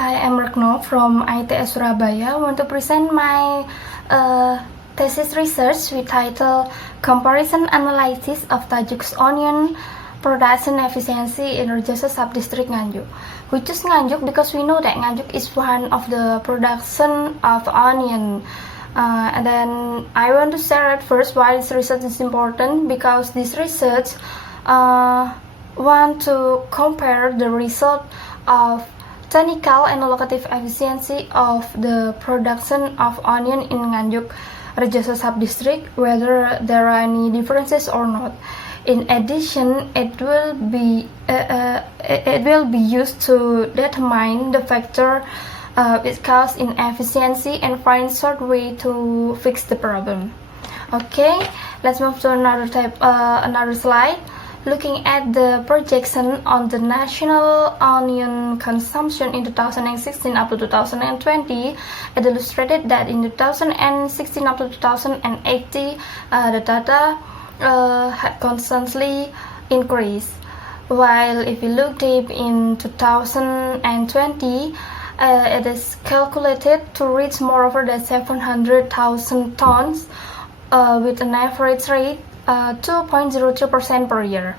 I am Rekno from ITS Surabaya. I want to present my thesis research with title Comparison Analysis of Tajuk's Onion Production Efficiency in Rejoso Subdistrict Nganjuk. We choose Nganjuk because we know that Nganjuk is one of the production of onion. And then I want to share at first why this research is important, because this research want to compare the result of technical and allocative efficiency of the production of onion in Nganjuk Rejoso Subdistrict, whether there are any differences or not. In addition, it will be used to determine the factor it causes inefficiency and find short way to fix the problem. Okay, let's move to another slide. Looking at the projection on the national onion consumption in 2016 up to 2020, it illustrated that in 2016 up to 2080, the data had constantly increased. While if you look deep in 2020, it is calculated to reach more over than 700,000 tons with an average rate 2.02% per year.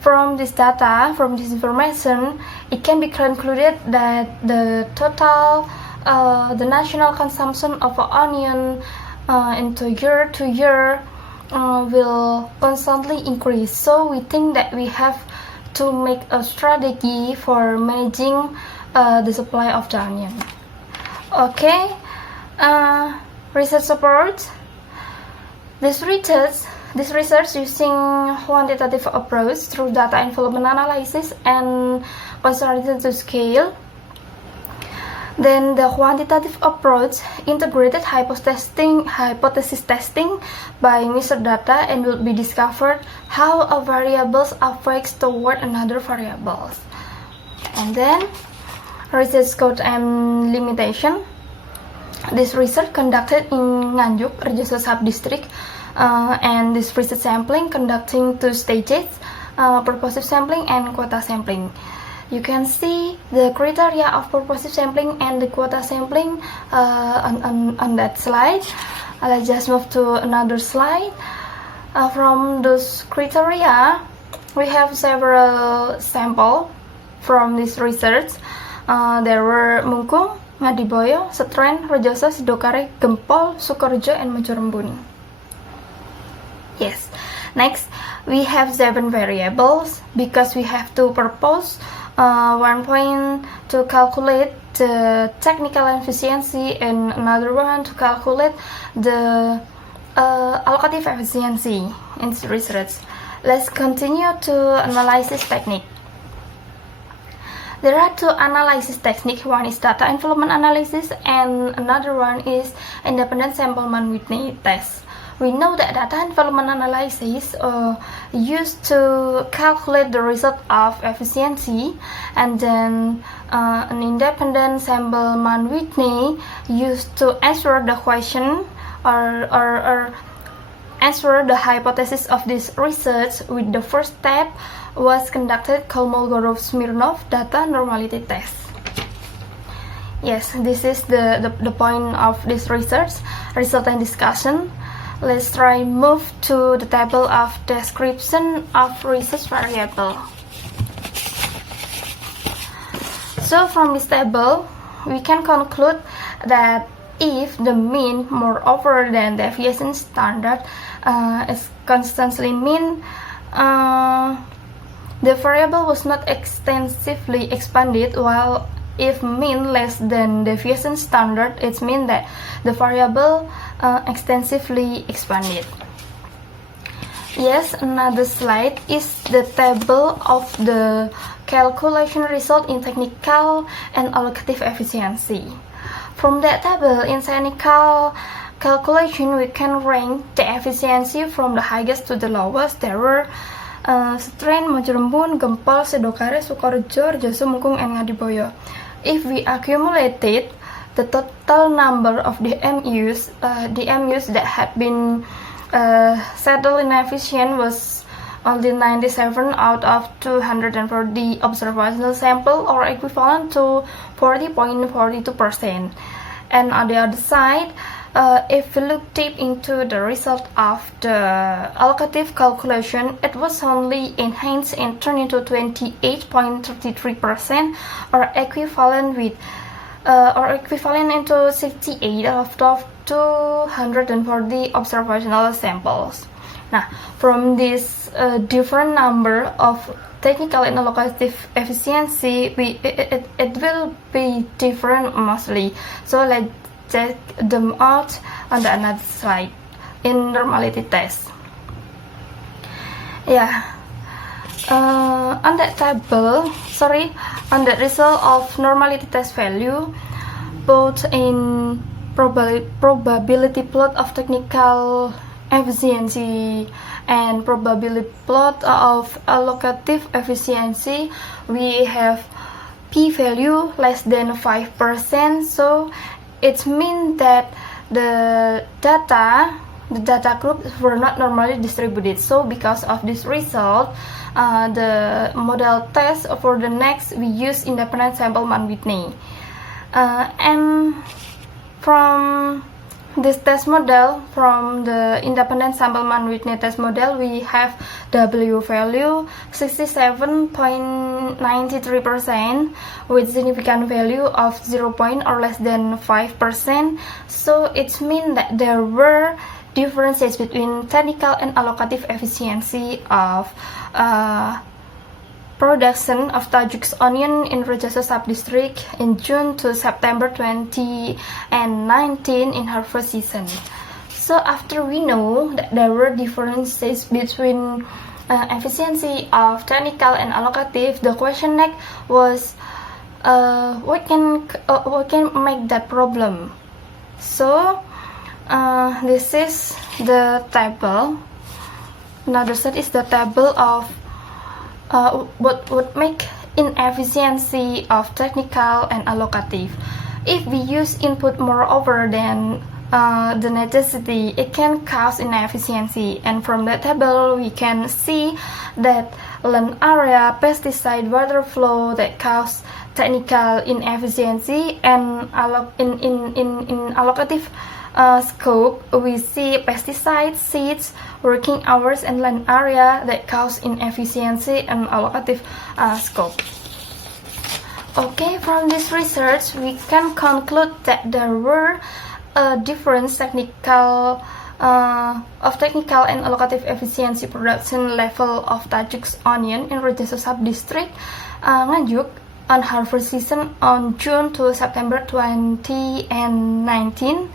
From this data, from this information, it can be concluded that the total, the national consumption of onion into year to year will constantly increase. So we think that we have to make a strategy for managing the supply of the onion. Okay, research support. This research using quantitative approach through data involvement analysis and consideration to scale. Then the quantitative approach integrated hypothesis testing by measured data and will be discovered how a variables affects toward another variables. And then research scope and limitation. This research conducted in Nganjuk Rejoso Subdistrict, and this research sampling conducting two stages, purposive sampling and quota sampling. You can see the criteria of purposive sampling and the quota sampling on that slide. Let's just move to another slide. From those criteria, we have several samples from this research. There were Mungkung, Ngadiboyo, Setren, Rejoso, Sidokare, Gempol, Sukorejo, and Mojo-Rembun. Yes. Next, we have 7 variables because we have to propose one point to calculate the technical efficiency and another one to calculate the allocative efficiency in this research. Let's continue to analysis technique. There are 2 analysis techniques. One is data involvement analysis and another one is independent sample Mann-Whitney test. We know that data involvement analysis used to calculate the result of efficiency, and then an independent sample Mann-Whitney used to answer the question or answer the hypothesis of this research. With the first step was conducted Kolmogorov-Smirnov data normality test. Yes, this is the point of this research, result and discussion. Let's try move to the table of description of research variable. So from this table, we can conclude that if the mean moreover than the deviation standard is constantly mean, the variable was not extensively expanded, while if mean less than deviation standard, it means that the variable extensively expanded. Yes, another slide is the table of the calculation result in technical and allocative efficiency. From that table, in technical calculation, we can rank the efficiency from the highest to the lowest. There were Setren, Mojo-Rembun, Gempol, Sidokare, Sukorejo, Rejoso, Mungkung, and Ngadiboyo. If we accumulated the total number of DMUs that had been settled inefficient was only 97 out of 240 observational sample, or equivalent to 40.42%. And on the other side, if we look deep into the result of the allocative calculation, it was only enhanced and turned into 28.33%, or equivalent into 68 out of 240 observational samples. Now, from this different number of technical and allocative efficiency, it will be different mostly. So let's check them out on the another slide in normality test. On that table, on the result of normality test value, both in probability plot of technical efficiency and probability plot of allocative efficiency, we have p-value less than 5%. So it means that the data groups were not normally distributed. So because of this result, the model test for the next we use independent sample Mann-Whitney. And from this test model, from the independent sample Mann-Whitney test model, we have W value 67.93% with significant value of 0. or less than 5%. So it means that there were differences between technical and allocative efficiency of production of Tajik's onion in Rajasa Subdistrict in June to September 2019 in harvest season. So after we know that there were differences between efficiency of technical and allocative, the question next was what can make that problem. So this is the table. Another set is the table of what would make inefficiency of technical and allocative. If we use input moreover than the necessity, it can cause inefficiency. And from that table, we can see that land area, pesticide, water flow that cause technical inefficiency, and in allocative scope, we see pesticides, seeds, working hours, and land area that cause inefficiency and allocative scope. Okay, from this research, we can conclude that there were different technical and allocative efficiency production level of Tajik's onion in Rajasa Subdistrict, Nganjuk, on harvest season on June to September 2019.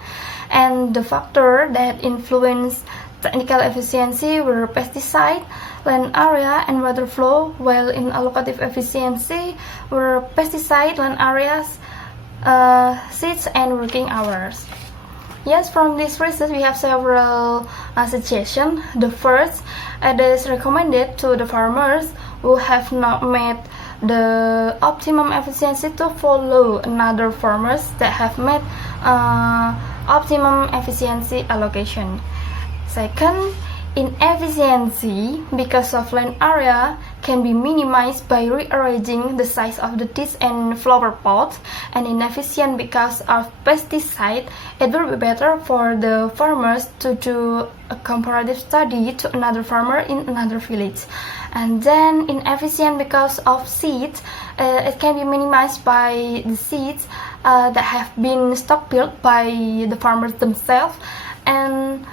And the factor that influenced technical efficiency were pesticide, land area, and water flow, while in allocative efficiency were pesticide, land areas, seeds, and working hours. Yes, from this research we have several suggestions. The first, it is recommended to the farmers who have not met the optimum efficiency to follow another farmers that have met optimum efficiency allocation. Second, inefficiency because of land area can be minimized by rearranging the size of the disc and flower pots, and inefficient because of pesticide, it will be better for the farmers to do a comparative study to another farmer in another village. And then inefficient because of seeds, it can be minimized by the seeds that have been stockpiled by the farmers themselves. And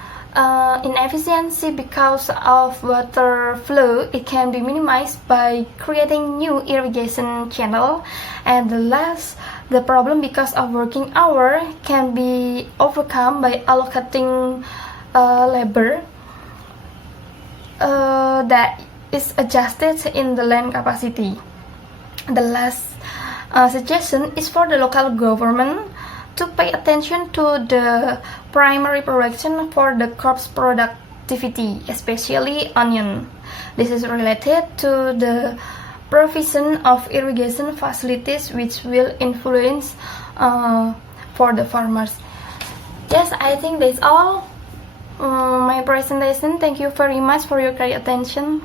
inefficiency because of water flow, it can be minimized by creating new irrigation channel. And the last, the problem because of working hour can be overcome by allocating labor that is adjusted in the land capacity. The last suggestion is for the local government to pay attention to the primary production for the crops productivity, especially onion. This is related to the provision of irrigation facilities, which will influence for the farmers. Yes, I think that's all my presentation. Thank you very much for your kind attention.